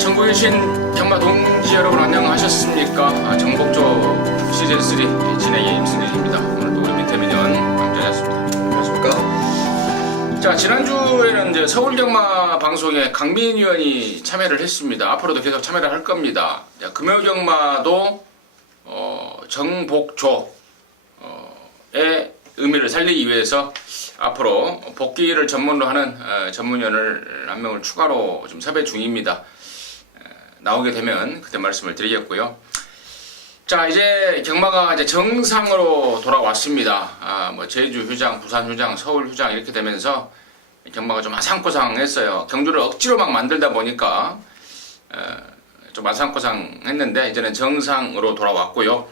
전국에 계신 경마 동지 여러분 안녕하셨습니까? 정복조 시즌3 진행의 임승진입니다. 오늘도 우리 민태민연 함께하셨습니다. 안녕하십니까? 자, 지난주에는 이제 서울경마 방송에 강민 의원이 참여를 했습니다. 앞으로도 계속 참여를 할 겁니다. 금요경마도 정복조의 의미를 살리기 위해서 앞으로 복귀를 전문으로 하는 전문위원을 한 명을 추가로 좀 섭외 중입니다. 나오게 되면 그때 말씀을 드리겠고요. 자, 이제 경마가 이제 정상으로 돌아왔습니다. 뭐 제주 휴장, 부산 휴장, 서울 휴장 이렇게 되면서 경마가 좀 아상코상했어요. 경주를 억지로 막 만들다 보니까 좀 아상코상했는데 이제는 정상으로 돌아왔고요.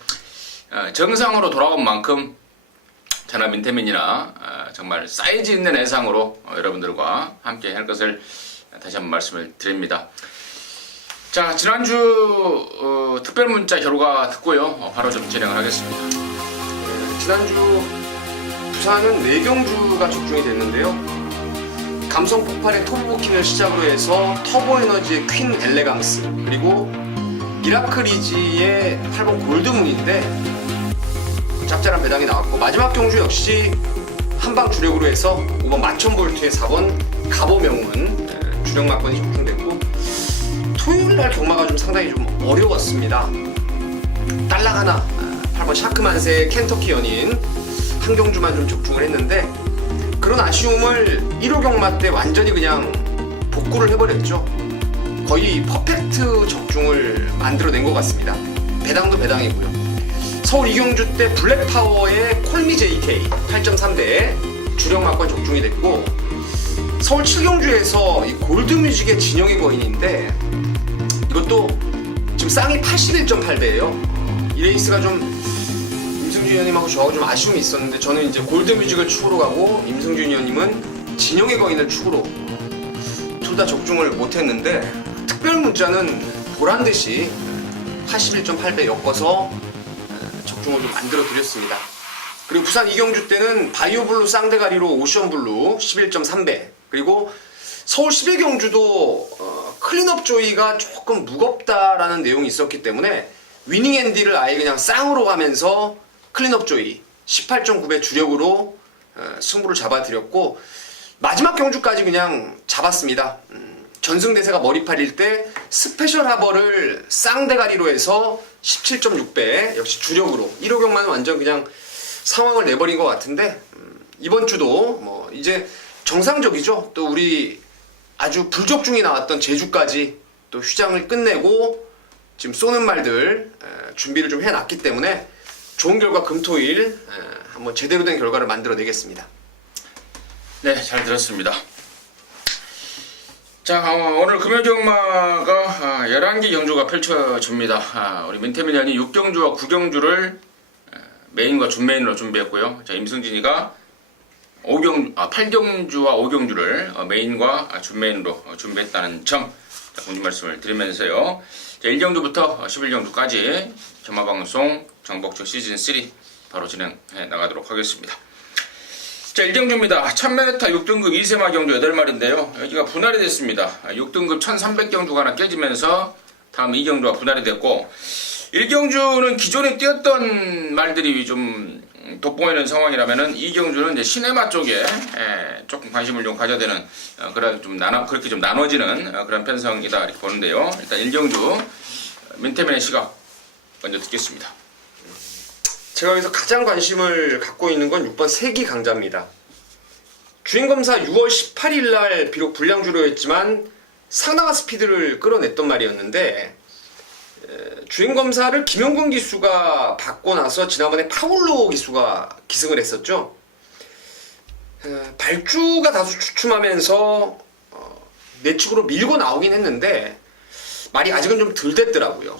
정상으로 돌아온 만큼 저나 민태민이나 정말 사이즈 있는 예상으로 여러분들과 함께 할 것을 다시 한번 말씀을 드립니다. 자, 지난주 특별 문자 결과 듣고요. 바로 좀 진행을 하겠습니다. 지난주 부산은 4경주가 적중이 됐는데요. 감성 폭발의 터보킹을 시작으로 해서 터보 에너지의 퀸 엘레강스, 그리고 미라클이지의 8번 골드문인데 짭짤한 배당이 나왔고, 마지막 경주 역시 한방 주력으로 해서 5번 마천볼트의 4번 가보명운 주력 막건이 적중됐고, 토요일날 경마가 좀 상당히 좀 어려웠습니다. 딸락 하나 8번 샤크만세의 켄터키 연인 한 경주만 좀 적중을 했는데, 그런 아쉬움을 1호 경마 때 완전히 그냥 복구를 해버렸죠. 거의 퍼펙트 적중을 만들어낸 것 같습니다. 배당도 배당이고요. 서울 2경주 때 블랙파워의 콜미 JK 8.3대 주력 막건 적중이 됐고, 서울 7경주에서 이 골드뮤직의 진영의 거인인데 이것도 지금 쌍이 81.8대예요. 이 레이스가 좀 임승준 의원님하고 저하고 좀 아쉬움이 있었는데, 저는 이제 골드뮤직을 축으로 가고 임승준 의원님은 진영의 거인을 축으로 둘 다 적중을 못했는데, 특별 문자는 보란듯이 81.8배 엮어서 적중을 좀 만들어 드렸습니다. 그리고 부산 2경주 때는 바이오블루 쌍대가리로 오션블루 11.3배, 그리고 서울 11경주도 클린업 조이가 조금 무겁다라는 내용이 있었기 때문에 위닝 앤디를 아예 그냥 쌍으로 하면서 클린업 조이 18.9배 주력으로 승부를 잡아드렸고, 마지막 경주까지 그냥 잡았습니다. 전승대세가 머리팔일 때 스페셜 하버를 쌍대가리로 해서 17.6배 역시 주력으로 1호 경마는 완전 그냥 상황을 내버린 것 같은데, 이번 주도 뭐 이제 정상적이죠. 또 우리 아주 불적중이 나왔던 제주까지 또 휴장을 끝내고 지금 쏘는 말들 준비를 좀 해놨기 때문에 좋은 결과 금토일 한번 제대로 된 결과를 만들어내겠습니다. 네, 잘 들었습니다. 자, 오늘 금요경마가 11개 경주가 펼쳐집니다. 우리 민태민 의원이 6경주와 9경주를 메인과 준메인으로 준비했고요. 자, 임승진이가 8경주와 5경주를 메인과 준메인으로 준비했다는 점, 공지 말씀을 드리면서요. 자, 1경주부터 11경주까지 경마방송 정복조 시즌3 바로 진행해 나가도록 하겠습니다. 자, 1경주입니다. 1000m 6등급 2세마 경주 8마리인데요. 여기가 분할이 됐습니다. 6등급 1300경주가 하나 깨지면서 다음 2경주가 분할이 됐고, 1경주는 기존에 뛰었던 말들이 좀 돋보이는 상황이라면은 2경주는 이제 시네마 쪽에 조금 관심을 좀 가져야 되는 그런 좀 그렇게 좀 나눠지는 그런 편성이다 이렇게 보는데요. 일단 1경주 민태민의 시각 먼저 듣겠습니다. 제가 여기서 가장 관심을 갖고 있는 건 6번 세기 강자입니다. 주행검사 6월 18일 날 비록 불량주로 했지만 상당한 스피드를 끌어냈던 말이었는데, 주행검사를 김용근 기수가 받고 나서 지난번에 파울로 기수가 기승을 했었죠. 발주가 다소 주춤하면서 내측으로 밀고 나오긴 했는데 말이 아직은 좀 덜 됐더라고요.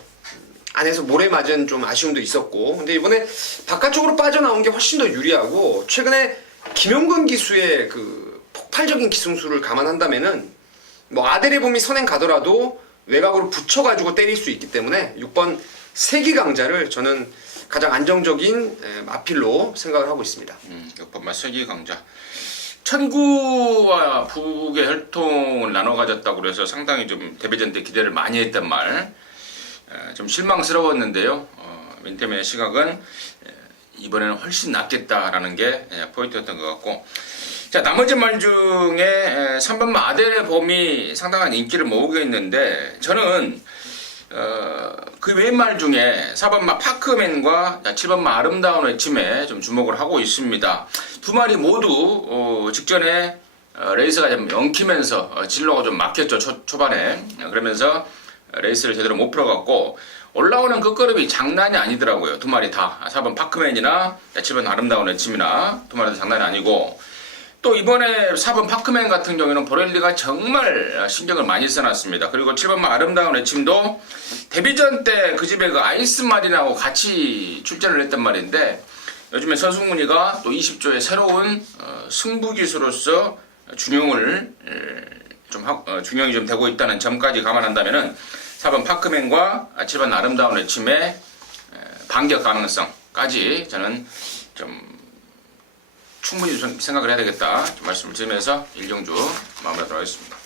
안에서 모래 맞은 좀 아쉬움도 있었고, 근데 이번에 바깥쪽으로 빠져나온 게 훨씬 더 유리하고, 최근에 김용근 기수의 그 폭발적인 기승수를 감안한다면은 뭐 아데레봄이 선행 가더라도 외곽으로 붙여가지고 때릴 수 있기 때문에 6번 세기 강자를 저는 가장 안정적인 마필로 생각을 하고 있습니다. 6번 세기 강자. 천구와 북의 혈통을 나눠 가졌다고 그래서 상당히 좀 데뷔전 때 기대를 많이 했던 말, 좀 실망스러웠는데요. 민태민의 시각은 이번에는 훨씬 낫겠다라는 게 포인트였던 것 같고, 자, 나머지 말 중에 3번 아델의 봄이 상당한 인기를 모으고 있는데, 저는 그 외의 말 중에 4번 파크맨과 7번 아름다운 외침에 좀 주목을 하고 있습니다. 두 마리 모두 직전에 레이스가 좀 엉키면서 진로가 좀 막혔죠. 초반에. 그러면서 레이스를 제대로 못 풀어갔고, 올라오는 끝걸음이 장난이 아니더라고요. 두 마리 다. 4번 파크맨이나 7번 아름다운 외침이나 두 마리 다 장난이 아니고, 또 이번에 4번 파크맨 같은 경우에는 보렐리가 정말 신경을 많이 써놨습니다. 그리고 7번 아름다운 외침도 데뷔전 때 그 집에 그 아이스 마린하고 같이 출전을 했단 말인데, 요즘에 서승문이가 또 20조의 새로운 승부 기수로서 준용이 좀 되고 있다는 점까지 감안한다면은 4번 파크맨과 7번 아름다운 외침의 반격 가능성까지 저는 좀 충분히 좀 생각을 해야 되겠다 좀 말씀을 드리면서 일경주 마무리하도록 하겠습니다.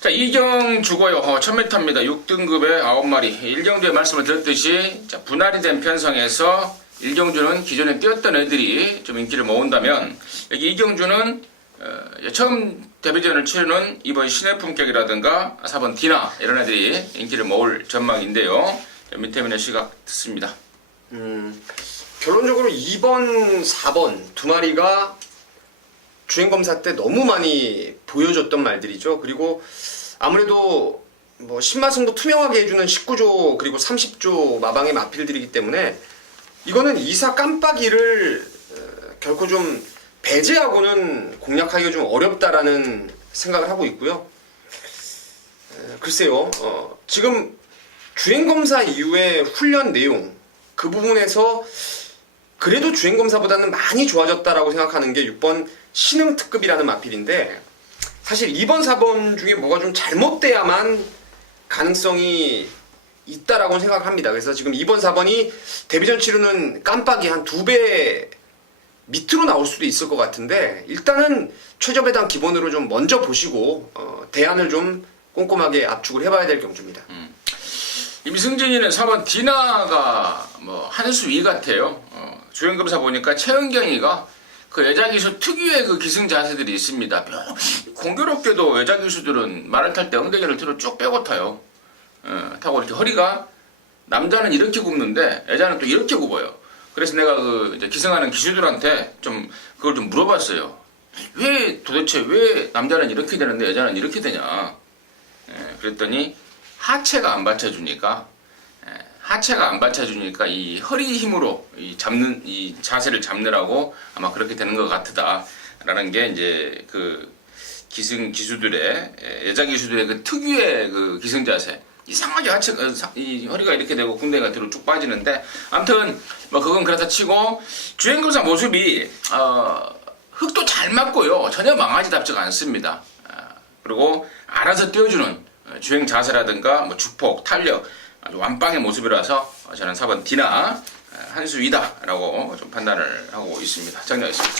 자, 이경 주고요. 1000m입니다. 6등급의 9마리. 일경주의 말씀을 드렸듯이, 자, 분할이 된 편성에서 일경주는 기존에 뛰었던 애들이 좀 인기를 모은다면, 여기 이경주는 처음 데뷔전을 치르는 이번 신의 품격이라든가 4번 디나 이런 애들이 인기를 모을 전망인데요. 민태민의 시각 듣습니다. 결론적으로 2번, 4번 두 마리가 주행검사 때 너무 많이 보여줬던 말들이죠. 그리고 아무래도 뭐 신마승부 투명하게 해주는 19조 그리고 30조 마방의 마필들이기 때문에 이거는 2사 깜빡이를 결코 좀 배제하고는 공략하기가 좀 어렵다라는 생각을 하고 있고요. 글쎄요, 지금 주행검사 이후에 훈련 내용 그 부분에서 그래도 주행검사보다는 많이 좋아졌다라고 생각하는 게 6번 신흥특급이라는 마필인데, 사실 2번, 4번 중에 뭐가 좀 잘못돼야만 가능성이 있다라고 생각합니다. 그래서 지금 2번, 4번이 데뷔전 치르는 깜빡이 한 2배 밑으로 나올 수도 있을 것 같은데, 일단은 최저배당 기본으로 좀 먼저 보시고 대안을 좀 꼼꼼하게 압축을 해봐야 될 경주입니다. 임승진이는 4번 디나가 뭐 한 수 위 같아요. 주행검사 보니까 최은경이가 그 여자 기수 특유의 그 기승 자세들이 있습니다. 공교롭게도 여자 기수들은 말을 탈 때 엉덩이를 뒤로 쭉 빼고 타요. 타고 이렇게 허리가, 남자는 이렇게 굽는데 여자는 또 이렇게 굽어요. 그래서 내가 그 이제 기승하는 기수들한테 좀 그걸 좀 물어봤어요. 도대체 왜 남자는 이렇게 되는데 여자는 이렇게 되냐? 그랬더니 하체가 안 받쳐주니까 이 허리 힘으로 이 자세를 잡느라고 아마 그렇게 되는 것 같다라는 게 이제 그 기승 기수들의, 여자 기수들의 그 특유의 그 기승 자세. 이상하게 이 허리가 이렇게 되고 군대가 뒤로 쭉 빠지는데, 아무튼 뭐 그건 그렇다 치고 주행검사 모습이 흙도 잘 맞고요, 전혀 망하지답지가 않습니다. 그리고 알아서 띄워주는 주행 자세라든가 뭐 주폭, 탄력 아주 완빵의 모습이라서 저는 4번 디나 한 수 위다라고 좀 판단을 하고 있습니다. 정리하겠습니다.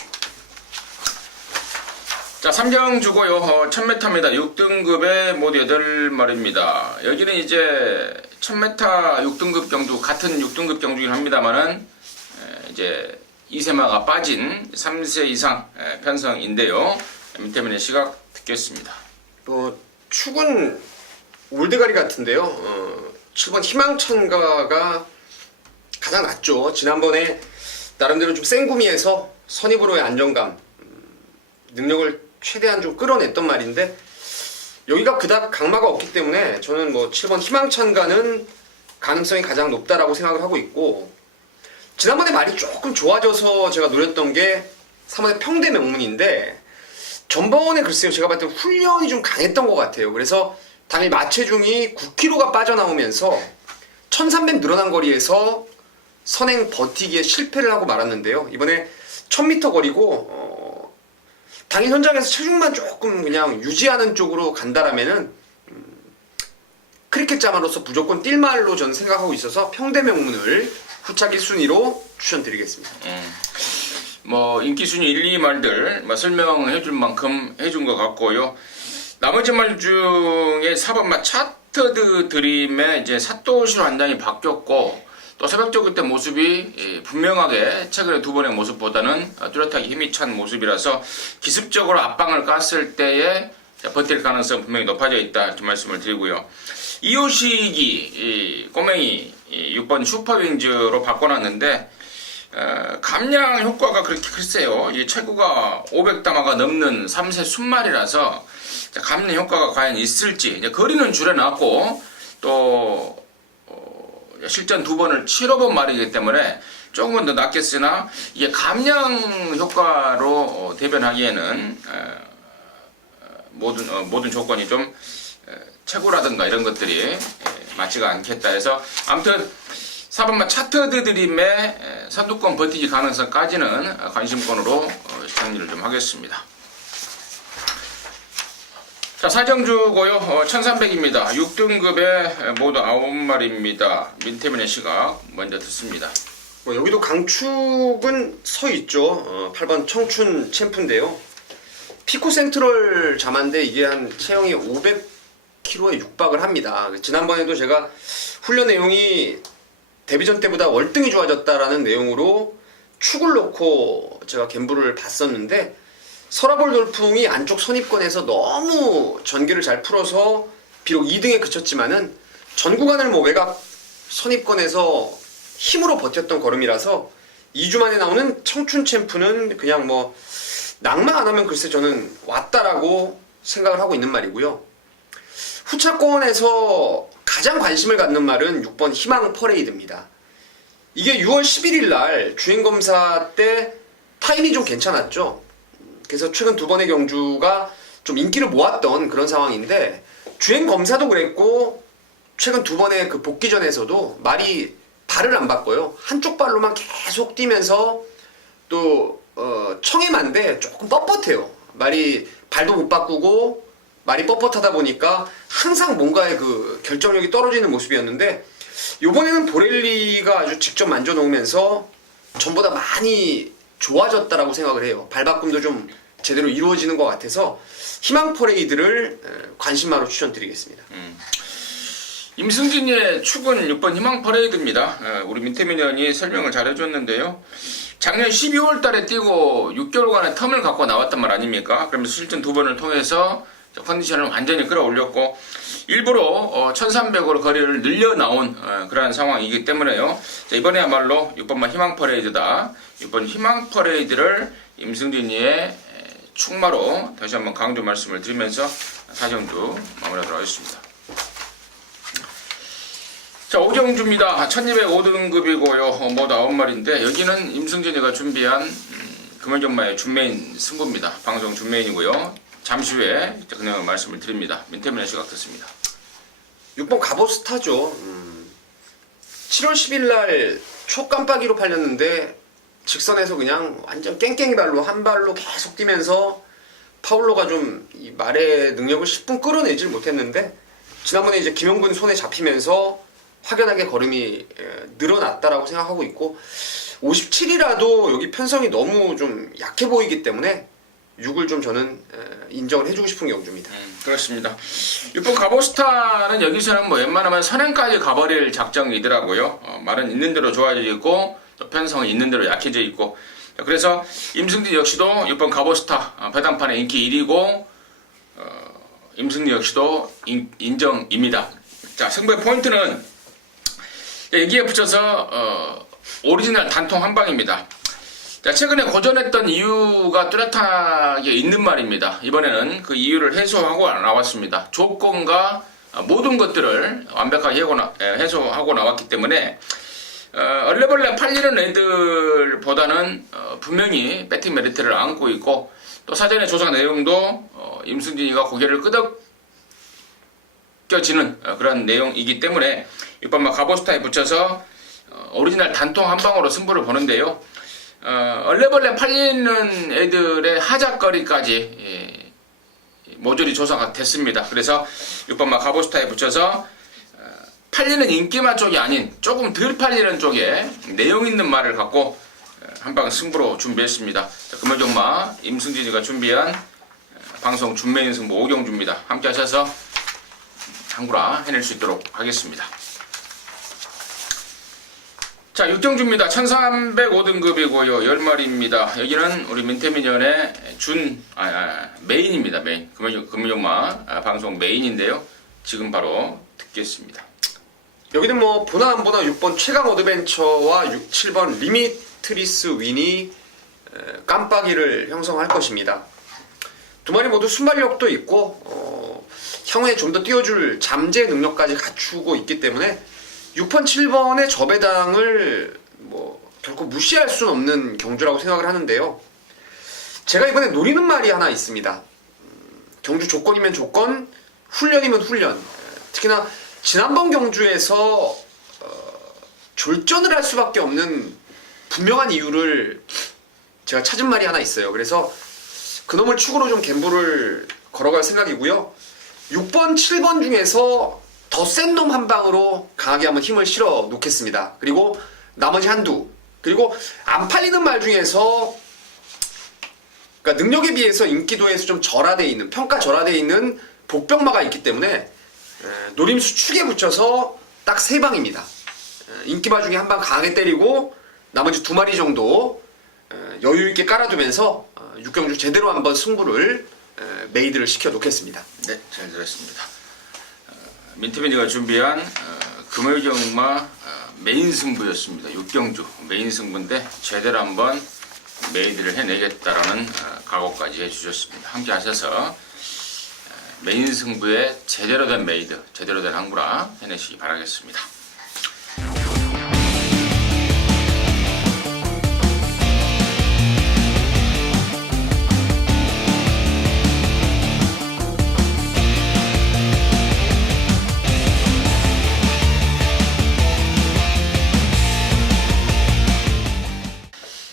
자, 3경 주고요. 1000m입니다. 6등급의 모두 8마리입니다. 여기는 이제 1000m 6등급 경주, 같은 6등급 경주긴 합니다만은 이제 2세마가 빠진 3세 이상 편성인데요. 민태민의 시각 듣겠습니다. 축은 올드가리 같은데요. 7번 희망천가가 가장 낫죠. 지난번에 나름대로 좀 생구미에서 선입으로의 안정감, 능력을 최대한 좀 끌어냈던 말인데, 여기가 그닥 강마가 없기 때문에 저는 뭐 7번 희망천가는 가능성이 가장 높다라고 생각을 하고 있고, 지난번에 말이 조금 좋아져서 제가 노렸던 게 3번의 평대명문인데, 전번에 글쎄요, 제가 봤을 때 훈련이 좀 강했던 것 같아요. 그래서 당일 마체중이 9kg가 빠져나오면서 1300 늘어난 거리에서 선행 버티기에 실패를 하고 말았는데요. 이번에 1000m 거리고 당일 현장에서 체중만 조금 그냥 유지하는 쪽으로 간다라면은 크리켓 자마로서 무조건 뛸 말로 저는 생각하고 있어서 평대명문을 후차기 순위로 추천드리겠습니다. 뭐 인기 순위 1, 2 말들 뭐 설명해 줄 만큼 해준 것 같고요. 나머지 말 중에 4번 차트드 드림의 이제 사또시로 한 장이 바뀌었고, 또 새벽적 그때 모습이 분명하게 최근의 두 번의 모습보다는 뚜렷하게 힘이 찬 모습이라서 기습적으로 앞방을 깠을 때에 버틸 가능성 분명히 높아져 있다, 이렇게 말씀을 드리고요. 이호식이 꼬맹이 6번 슈퍼윙즈로 바꿔놨는데 감량 효과가 그렇게 글쎄요, 이 체구가 500담화가 넘는 3세 순말이라서 감량 효과가 과연 있을지, 이제 거리는 줄여놨고 또 실전 2번을 치러본 말이기 때문에 조금은 더 낫겠으나 이게 감량 효과로 대변하기에는 모든 조건이 좀 체구라든가 이런 것들이 맞지가 않겠다 해서, 아무튼 4번만 차트드 드림의 선두권 버티기 가능성까지는 관심권으로 정리를 좀 하겠습니다. 자, 사정주고요. 1300입니다. 6등급에 모두 9마리입니다. 민태민의 시각 먼저 듣습니다. 여기도 강축은 서 있죠. 8번 청춘 챔프인데요. 피코 센트럴 자만데 이게 한 체형이 500kg에 육박을 합니다. 지난번에도 제가 훈련 내용이 데뷔전 때보다 월등히 좋아졌다라는 내용으로 축을 놓고 제가 갬블을 봤었는데, 서라볼 돌풍이 안쪽 선입권에서 너무 전개를 잘 풀어서 비록 2등에 그쳤지만은 전 구간을 뭐 외곽 선입권에서 힘으로 버텼던 걸음이라서 2주 만에 나오는 청춘 챔프는 그냥 뭐 낭만 안 하면 글쎄 저는 왔다라고 생각을 하고 있는 말이고요. 후차권에서 가장 관심을 갖는 말은 6번 희망 퍼레이드입니다. 이게 6월 11일 날 주행검사 때 타임이 좀 괜찮았죠. 그래서 최근 2번의 경주가 좀 인기를 모았던 그런 상황인데, 주행검사도 그랬고 최근 2번의 그 복귀전에서도 말이 발을 안 바꿔요. 한쪽 발로만 계속 뛰면서 또 청해만데 조금 뻣뻣해요. 말이 발도 못 바꾸고 말이 뻣뻣하다 보니까 항상 뭔가의 그 결정력이 떨어지는 모습이었는데, 이번에는 보렐리가 아주 직접 만져놓으면서 전보다 많이 좋아졌다라고 생각을 해요. 발바꿈도 좀 제대로 이루어지는 것 같아서 희망 퍼레이드를 관심마로 추천드리겠습니다. 임승진의 축은 6번 희망 퍼레이드입니다. 우리 민태민 의원이 설명을 잘 해줬는데요. 작년 12월 달에 뛰고 6개월간의 텀을 갖고 나왔단 말 아닙니까? 그러면서 실전 2번을 통해서 컨디션을 완전히 끌어올렸고, 일부러 1300으로 거리를 늘려 나온 그러한 상황이기 때문에요. 자, 이번에야말로 6번만 희망 퍼레이드다. 6번 희망 퍼레이드를 임승진이의 축마로 다시 한번 강조 말씀을 드리면서 사정주 마무리하도록 하겠습니다. 자, 오경주입니다. 1205등급이고요. 모두 9마리인데 여기는 임승진이가 준비한 금연경마의 준메인 승부입니다. 방송 준메인이고요. 잠시 후에 그냥 말씀을 드립니다. 민태민의 시각 듣습니다. 6번 가보스타죠. 7월 10일 날 초깜빡이로 팔렸는데 직선에서 그냥 완전 깽깽이 발로 한 발로 계속 뛰면서 파울로가 좀 이 말의 능력을 10분 끌어내질 못했는데, 지난번에 이제 김용근 손에 잡히면서 확연하게 걸음이 늘어났다라고 생각하고 있고, 57이라도 여기 편성이 너무 좀 약해 보이기 때문에 6을 좀 저는 인정을 해주고 싶은 경주입니다. 그렇습니다. 6번 가보스타는 여기서는 뭐 웬만하면 선행까지 가버릴 작정이더라고요. 말은 있는 대로 좋아져 있고 또 편성은 있는 대로 약해져 있고, 그래서 임승진 역시도 6번 가보스타 배당판의 인기 1위고 임승진 역시도 인정입니다. 자, 승부의 포인트는 여기에 붙여서 오리지널 단통 한방입니다. 자, 최근에 고전했던 이유가 뚜렷하게 있는 말입니다. 이번에는 그 이유를 해소하고 나왔습니다. 조건과 모든 것들을 완벽하게 해소하고 나왔기 때문에 얼레벌레 팔리는 애들보다는 분명히 배팅 메리트를 안고 있고, 또 사전에 조사 내용도 임승진이가 고개를 끄덕여지는 그런 내용이기 때문에 6번마 가보스타에 붙여서 오리지널 단통 한방으로 승부를 보는데요. 얼레벌레 팔리는 애들의 하작거리까지 모조리 조사가 됐습니다. 그래서 6번마 가보스타에 붙여서 팔리는 인기마 쪽이 아닌 조금 덜 팔리는 쪽에 내용 있는 말을 갖고 한방 승부로 준비했습니다. 자, 금요종마 임승진이가 준비한 방송 준메인 승부 5경주입니다. 함께 하셔서 한구라 해낼 수 있도록 하겠습니다. 자, 6경주입니다. 1305등급이고요. 10마리입니다. 여기는 우리 민태민연의 메인입니다. 메인. 금요종마 방송 메인인데요. 지금 바로 듣겠습니다. 여기는 뭐 보나 안 보나 6번 최강 어드벤처와 7번 리미트리스 윈이 깜빡이를 형성할 것입니다. 두 마리 모두 순발력도 있고 향후에 좀 더 띄워줄 잠재 능력까지 갖추고 있기 때문에 6번, 7번의 저배당을 뭐 결코 무시할 수는 없는 경주라고 생각을 하는데요. 제가 이번에 노리는 말이 하나 있습니다. 경주 조건이면 조건, 훈련이면 훈련. 특히나 지난번 경주에서 졸전을 할 수밖에 없는 분명한 이유를 제가 찾은 말이 하나 있어요. 그래서 그놈을 축으로 좀 갬블을 걸어갈 생각이고요. 6번, 7번 중에서 더 센 놈 한 방으로 강하게 한번 힘을 실어 놓겠습니다. 그리고 나머지 한두, 그리고 안 팔리는 말 중에서 그러니까 능력에 비해서 인기도에서 좀 절하되어 있는, 평가 절하되어 있는 복병마가 있기 때문에 노림수 축에 붙여서 딱 3방입니다. 인기마 중에 한 방 강하게 때리고 나머지 2마리 정도 여유있게 깔아두면서 6경주 제대로 한번 승부를 메이드를 시켜 놓겠습니다. 네, 잘 들었습니다. 민태민이가 준비한 금요경마 메인 승부였습니다. 6경주 메인 승부인데 제대로 한번 메이드를 해내겠다라는 각오까지 해주셨습니다. 함께 하셔서 메인 승부에 제대로 된 메이드, 제대로 된 항구라 해내시기 바라겠습니다.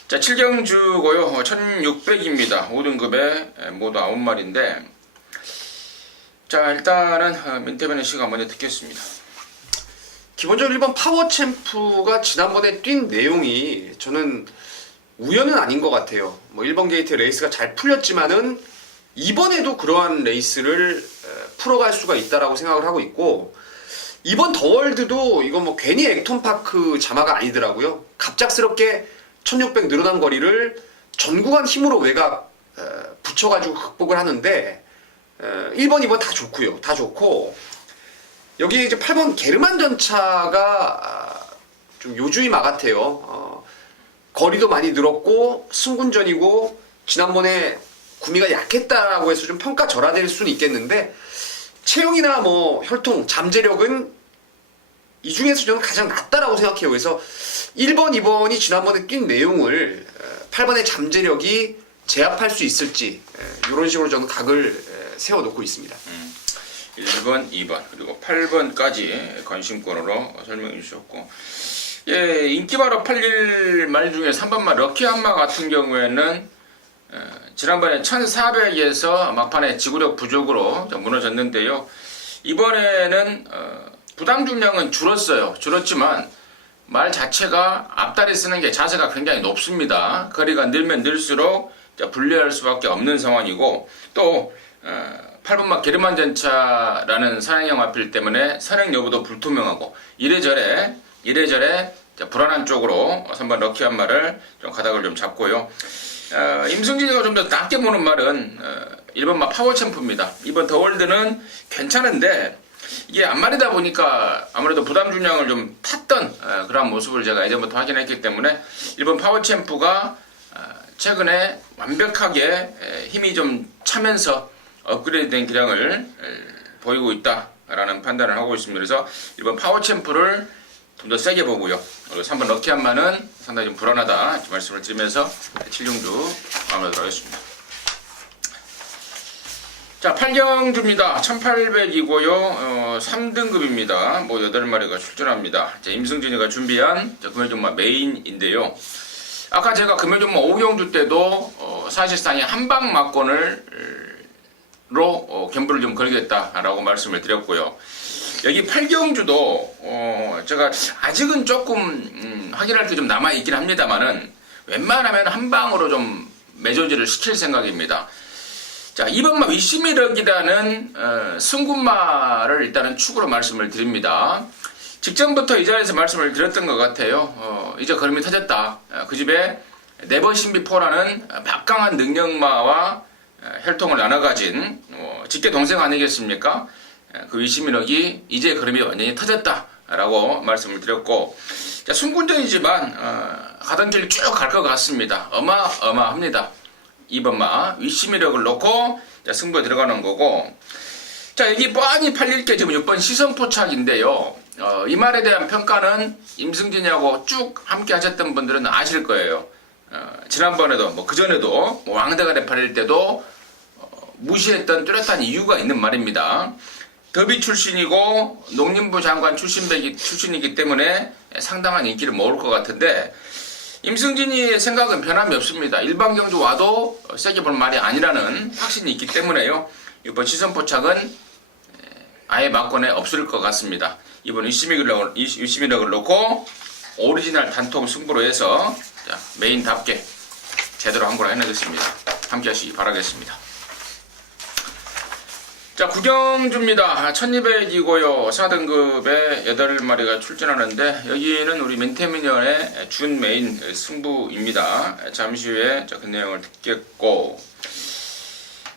자, 7경주고요. 1600입니다. 5등급에 모두 9마리인데 자, 일단은 민태변의 시가 먼저 듣겠습니다. 기본적으로 1번 파워챔프가 지난번에 뛴 내용이 저는 우연은 아닌 것 같아요. 뭐 1번 게이트 레이스가 잘 풀렸지만은 이번에도 그러한 레이스를 풀어갈 수가 있다라고 생각을 하고 있고, 이번 더월드도 이건 뭐 괜히 액톤파크 자마가 아니더라고요. 갑작스럽게 1600 늘어난 거리를 전구간 힘으로 외곽 붙여가지고 극복을 하는데 1번, 2번 다 좋고요. 다 좋고, 여기 이제 8번 게르만 전차가 좀 요주의마 같아요. 거리도 많이 늘었고 승군전이고 지난번에 구미가 약했다라고 해서 좀 평가 절하될 수는 있겠는데, 체형이나 뭐 혈통, 잠재력은 이 중에서 저는 가장 낫다라고 생각해요. 그래서 1번, 2번이 지난번에 뛴 내용을 8번의 잠재력이 제압할 수 있을지 이런 식으로 저는 각을 세워놓고 있습니다. 1번, 2번 그리고 8번까지 관심권으로 설명해 주셨고, 예, 인기마로 팔릴 말 중에 3번마 럭키한마 같은 경우에는 지난번에 1400에서 막판에 지구력 부족으로 무너졌는데요. 이번에는 부담 중량은 줄었지만 말 자체가 앞다리 쓰는 게 자세가 굉장히 높습니다. 거리가 늘면 늘수록 불리할 수밖에 없는 상황이고, 또 8번마 게르만 전차라는 선행형 마필 때문에 선행 여부도 불투명하고 이래저래 불안한 쪽으로 3번 럭키한 말을 좀 가닥을 좀 잡고요. 임승진이가 좀 더 낮게 보는 말은 1번마 파워챔프입니다. 이번 더월드는 괜찮은데 이게 앞말이다 보니까 아무래도 부담 중량을 좀 탔던 그런 모습을 제가 예전부터 확인했기 때문에 1번 파워챔프가 최근에 완벽하게 힘이 좀 차면서 업그레이드된 기량을 보이고 있다라는 판단을 하고 있습니다. 그래서 1번 파워챔프를 좀 더 세게 보고요. 그리고 3번 럭키한마는 상당히 좀 불안하다 말씀을 드리면서 7경주 마무리하도록 하겠습니다. 자, 8경주입니다. 1800이고요. 3등급입니다. 뭐 8마리가 출전합니다. 자, 임승진이가 준비한 금요종마 메인인데요. 아까 제가 금요종마 5경주 때도 사실상의 한방 막권을 갬블을 좀 걸겠다라고 말씀을 드렸고요. 여기 8경주도 제가 아직은 조금 확인할 게 좀 남아있긴 합니다만은 웬만하면 한 방으로 좀 매조지를 시킬 생각입니다. 자, 2번마 위시미력이라는 승군마를 일단은 축으로 말씀을 드립니다. 직전부터 이 자리에서 말씀을 드렸던 것 같아요. 이제 걸음이 터졌다. 그 집에 네버신비포라는 막강한 능력마와 혈통을 나눠 가진 직계 동생 아니겠습니까? 그 위시미력이 이제 걸음이 완전히 터졌다 라고 말씀을 드렸고, 자, 순군전이지만 가던 길 쭉 갈 것 같습니다. 어마어마합니다. 2번마 위시미력을 놓고 승부에 들어가는 거고, 자, 여기 뻔히 팔릴 게 지금 6번 시선포착인데요. 이 말에 대한 평가는 임승진이하고 쭉 함께 하셨던 분들은 아실 거예요. 지난번에도 뭐 그전에도 뭐 왕대간에 팔릴 때도 무시했던 뚜렷한 이유가 있는 말입니다. 더비 출신이고 농림부 장관 출신이기 때문에 상당한 인기를 모을 것 같은데, 임승진이의 생각은 변함이 없습니다. 일반 경주 와도 세게 볼 말이 아니라는 확신이 있기 때문에요. 이번 시선포착은 아예 막권에 없을 것 같습니다. 이번 위시미력을 놓고 오리지널 단통 승부로 해서 메인답게 제대로 한 거로 해내겠습니다. 함께 하시기 바라겠습니다. 자, 구경주입니다. 1200이고요. 4등급에 8마리가 출전하는데, 여기는 우리 민태민연의 준 메인 승부입니다. 잠시 후에 그 내용을 듣겠고,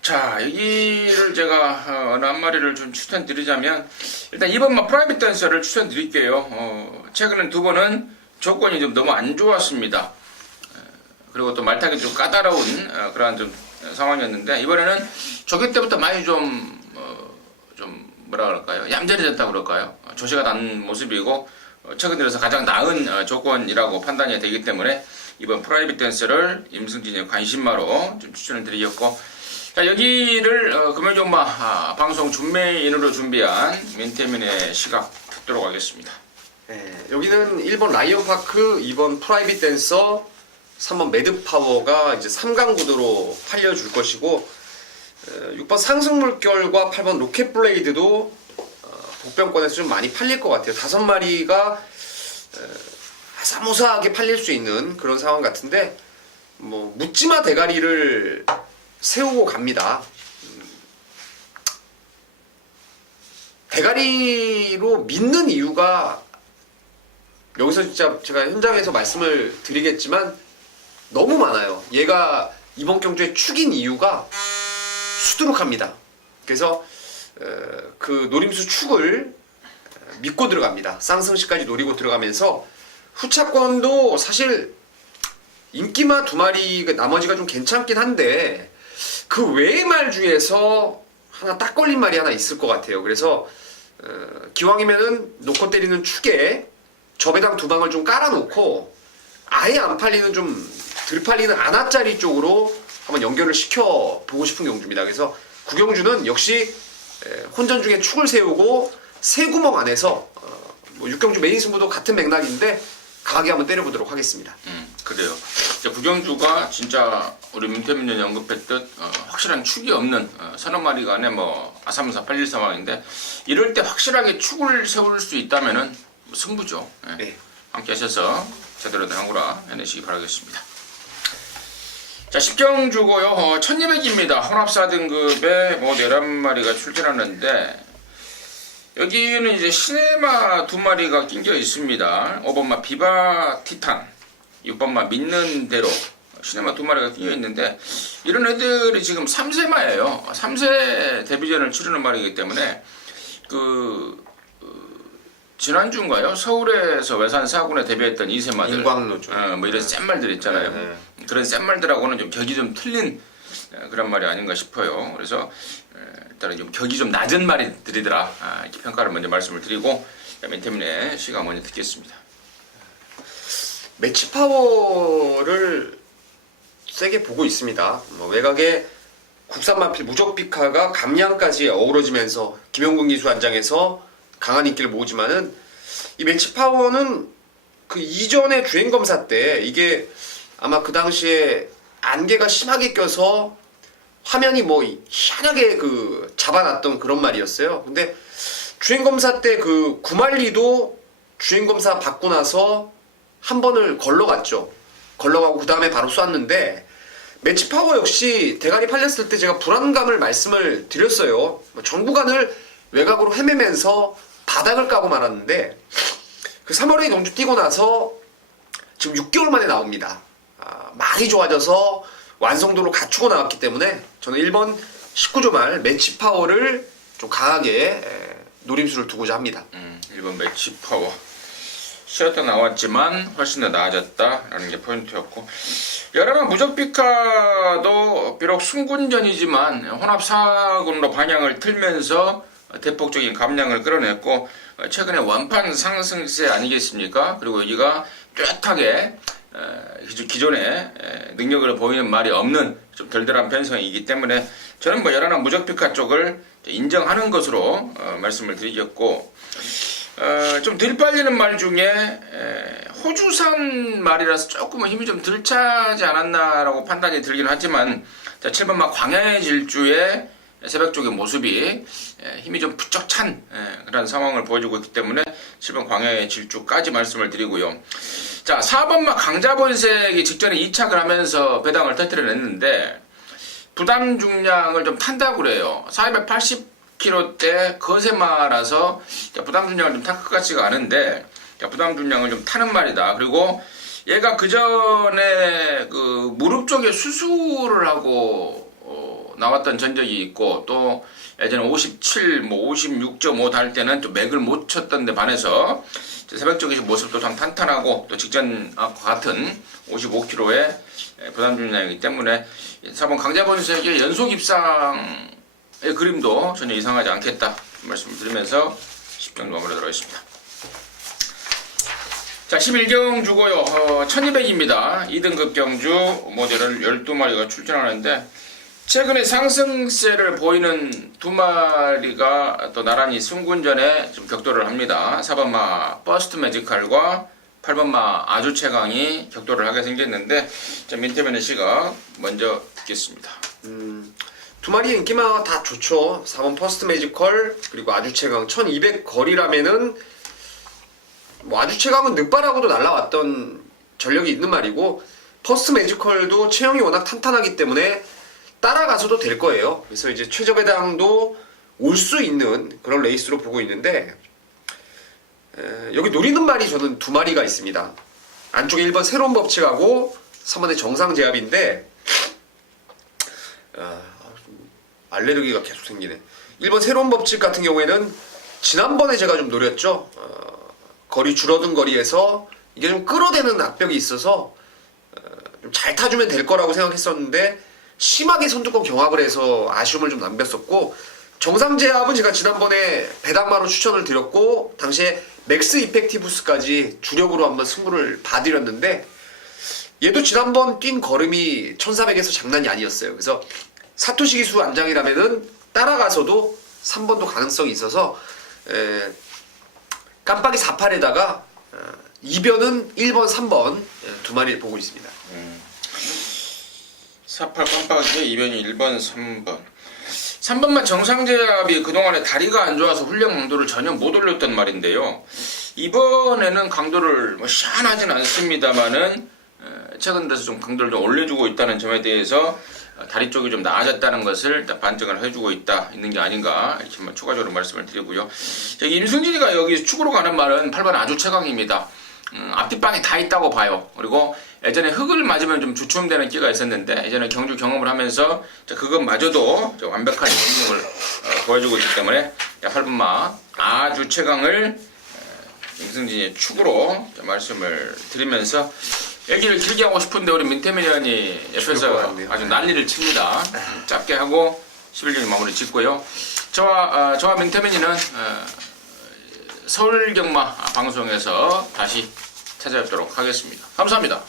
자, 여기를 제가 어느 한 마리를 좀 추천드리자면, 일단 2번마 프라이빗 댄서를 추천드릴게요. 최근에 2번은 조건이 좀 너무 안 좋았습니다. 그리고 또 말타기 좀 까다로운 그러한 좀 상황이었는데, 이번에는 조기 때부터 많이 좀 뭐라 그럴까요? 얌전해졌다고 그럴까요? 조시가 난 모습이고, 최근 들어서 가장 나은 조건이라고 판단이 되기 때문에 이번 프라이빗 댄스를 임승진의 관심마로 좀 추천을 드리겠고, 자, 여기를 금요일종마 방송 준메인으로 준비한 민태민의 시각 듣도록 하겠습니다. 네, 여기는 1번 라이언파크, 2번 프라이빗 댄서, 3번 매드파워가 이제 3강 구도로 팔려줄 것이고, 6번 상승물결과 8번 로켓블레이드도 복병권에서 좀 많이 팔릴 것 같아요. 5마리가 아사모사하게 팔릴 수 있는 그런 상황 같은데, 뭐 묻지마 대가리를 세우고 갑니다. 대가리로 믿는 이유가, 여기서 진짜 제가 현장에서 말씀을 드리겠지만 너무 많아요. 얘가 이번 경주에 축인 이유가 수두룩합니다. 그래서 그 노림수 축을 믿고 들어갑니다. 쌍승시까지 노리고 들어가면서 후차권도 사실 인기마 2마리 나머지가 좀 괜찮긴 한데, 그 외의 말 중에서 하나 딱 걸린 말이 하나 있을 것 같아요. 그래서 기왕이면은 놓고 때리는 축에 저배당 2방을 좀 깔아놓고 아예 안 팔리는 좀 덜 팔리는 안아짜리 쪽으로 한번 연결을 시켜보고 싶은 경주입니다. 그래서 구경주는 역시 혼전 중에 축을 세우고 세 구멍 안에서 뭐 6경주 메인 승부도 같은 맥락인데 강하게 한번 때려보도록 하겠습니다. 그래요. 구경주가 진짜 우리 민태민연이 언급했듯 확실한 축이 없는 서너 마리가 안에 뭐 아사무사 팔릴 상황인데, 이럴 때 확실하게 축을 세울 수 있다면은 승부죠. 네. 함께 하셔서 제대로 된 항구라 해내시기 바라겠습니다. 자, 10경주고요. 1200입니다. 혼합 4등급에 뭐 11마리가 출전하는데, 여기는 이제 시네마 2마리가 낑겨 있습니다. 5번마 비바 티탄, 6번마 믿는 대로 시네마 2마리가 낑겨 있는데, 이런 애들이 지금 3세마예요. 3세 데뷔전을 치르는 말이기 때문에 지난주인가요? 서울에서 외산 4군에 데뷔했던 2세마들, 인광로죠. 뭐 이런 센 말들 있잖아요. 네. 그런 센 말들하고는 좀 격이 좀 틀린 그런 말이 아닌가 싶어요. 그래서 일단은 좀 격이 좀 낮은 말들이더라, 이렇게 평가를 먼저 말씀을 드리고, 민태민의 시각 먼저 듣겠습니다. 매치 파워를 세게 보고 있습니다. 뭐 외곽에 국산 마필 무적비카가 감량까지 어우러지면서 김용근 기수 안장에서 강한 인기를 모으지만은, 이 매치 파워는 그 이전의 주행 검사 때 이게 아마 그 당시에 안개가 심하게 껴서 화면이 뭐 희한하게 그 잡아놨던 그런 말이었어요. 근데 주행 검사 때 그 구말리도 주행 검사 받고 나서 한 번을 걸러갔죠. 걸러가고 그 다음에 바로 쐈는데 매치 파워 역시 대가리 팔렸을 때 제가 불안감을 말씀을 드렸어요. 전구간을 외곽으로 헤매면서 바닥을 까고 말았는데 그 3월에 농주 뛰고 나서 지금 6개월 만에 나옵니다. 많이 좋아져서 완성도를 갖추고 나왔기 때문에 저는 1번 19조 말 매치 파워를 좀 강하게 노림수를 두고자 합니다. 1번 매치 파워. 쉬었다 나왔지만 훨씬 더 나아졌다라는 게 포인트였고, 여러분 무적피카도 비록 순군전이지만 혼합 4군으로 방향을 틀면서 대폭적인 감량을 끌어냈고, 최근에 완판 상승세 아니겠습니까? 그리고 여기가 뚜렷하게 기존에 능력을 보이는 말이 없는 좀 덜덜한 편성이기 때문에 저는 뭐 열하나 무적피카 쪽을 인정하는 것으로 말씀을 드리겠고, 좀 덜 빨리는 말 중에 호주산 말이라서 조금은 힘이 좀 덜 차지 않았나라고 판단이 들긴 하지만, 7번 막 광야의 질주의 새벽 쪽의 모습이 힘이 좀 부쩍 찬 그런 상황을 보여주고 있기 때문에 7번 광야의 질주까지 말씀을 드리고요. 자, 4번 막 강자본색이 직전에 2착을 하면서 배당을 터뜨려냈는데 부담 중량을 좀 탄다고 그래요. 480kg대 거세마라서 부담 중량을 좀 탈 것 같지가 않은데 부담 중량을 좀 타는 말이다. 그리고 얘가 그 전에 그 무릎 쪽에 수술을 하고 나왔던 전적이 있고, 또 예전에 57, 뭐 56.5 달 때는 또 맥을 못 쳤던 데 반해서 새벽 쪽의 모습도 참 탄탄하고 또 직전과 같은 55kg의 부담 중량이기 때문에 4번 강자본색의 연속 입상의 그림도 전혀 이상하지 않겠다 말씀을 드리면서 10경 마무리하도록 하겠습니다. 자, 11경 주고요. 1200입니다. 2등급 경주 모델을 12마리가 출전하는데 최근에 상승세를 보이는 두 마리가 또 나란히 승군전에 좀 격돌을 합니다. 4번마 버스트 매지컬과 8번마 아주 최강이 격돌을 하게 생겼는데, 민태면의 시각 먼저 듣겠습니다. 두 마리의 인기마가 다 좋죠. 4번 퍼스트 매지컬 그리고 아주 최강 1200 거리라면은 뭐 아주 최강은 늑발하고도 날라왔던 전력이 있는 말이고, 퍼스트 매지컬도 체형이 워낙 탄탄하기 때문에 따라가서도 될 거예요. 그래서 이제 최저 배당도 올 수 있는 그런 레이스로 보고 있는데, 여기 노리는 말이 저는 두 마리가 있습니다. 안쪽에 1번 새로운 법칙하고 3번의 정상 제압인데 알레르기가 계속 생기네. 1번 새로운 법칙 같은 경우에는 지난번에 제가 좀 노렸죠. 거리 줄어든 거리에서 이게 좀 끌어대는 압력이 있어서 좀 잘 타주면 될 거라고 생각했었는데 심하게 선두권 경합을 해서 아쉬움을 좀 남겼었고, 정상 제압은 제가 지난번에 배당마로 추천을 드렸고 당시에 맥스 이펙티브스까지 주력으로 한번 승부를 봐드렸는데 얘도 지난번 뛴 걸음이 1400에서 장난이 아니었어요. 그래서 사토시 기수 안장이라면은 따라가서도 3번도 가능성이 있어서 깜빡이 48에다가 이변은 1번, 3번 두 마리를 보고 있습니다. 48 깜빡이에 이변이 1번, 3번. 3번만 정상제압이 그동안에 다리가 안 좋아서 훈련 강도를 전혀 못 올렸던 말인데요. 이번에는 강도를 뭐 시원하진 않습니다만은 최근 들어서 좀 강도를 좀 올려주고 있다는 점에 대해서 다리 쪽이 좀 나아졌다는 것을 반증을 해주고 있는 게 아닌가 이렇게 한번 추가적으로 말씀을 드리고요. 임승진이가 여기 축으로 가는 말은 8번 아주 최강입니다. 앞뒷방이 다 있다고 봐요. 그리고 예전에 흙을 맞으면 좀 주춤되는 끼가 있었는데 예전에 경주 경험을 하면서 그것마저도 완벽한 경험을 보여주고 있기 때문에 8번마 아주 최강을 임승진의 축으로 말씀을 드리면서 얘기를 길게 하고 싶은데 우리 민태민 의원이 옆에서 아주 난리를 칩니다. 짧게 하고 11경기 마무리 짓고요. 저와 민태민이는 서울경마 방송에서 다시 찾아뵙도록 하겠습니다. 감사합니다.